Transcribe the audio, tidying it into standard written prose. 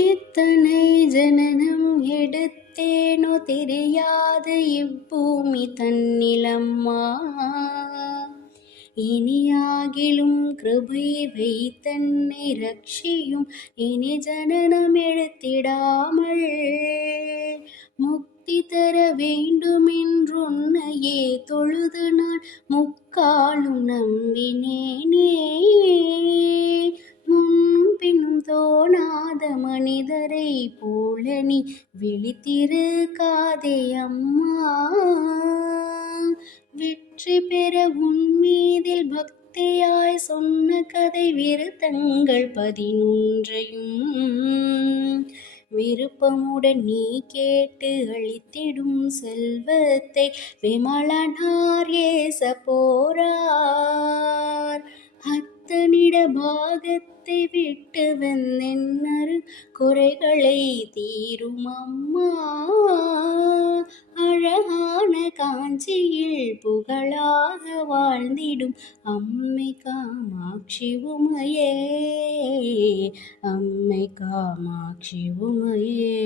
இத்தனை ஜனனம் எடுத்தேனோ தெரியாது இப்பூமி தன்னிலம்மா. இனியாகிலும் கிருபை வைத்தன்னை ரட்சியும் இனி ஜனனம் எடுத்திடாமல். முக்தி தர வேண்டுமென்றுன்னையே தொழுது நான் முக்காலும் நம்பினேனே. முன்பின்னும் தோணாத மனிதரை போல நீ விழித்திருக்காதே அம்மா. வெற்றி பெற உன்மீதில் பக்தியாய் சொன்ன கதை விருத்தங்கள் 11 விருப்பமுடன் நீ கேட்டு அளித்திடும் செல்வத்தை விமலனார் ஏச போரார். அத்தனிட பாகத்தை விட்டு வந்தென்னரு குறைகளை தீரும் அம்மா. அழகான காஞ்சியில் புகழாக வாழ்ந்திடும் அம்மை காமாட்சி உமையே, அம்மை காமாட்சி உமையே.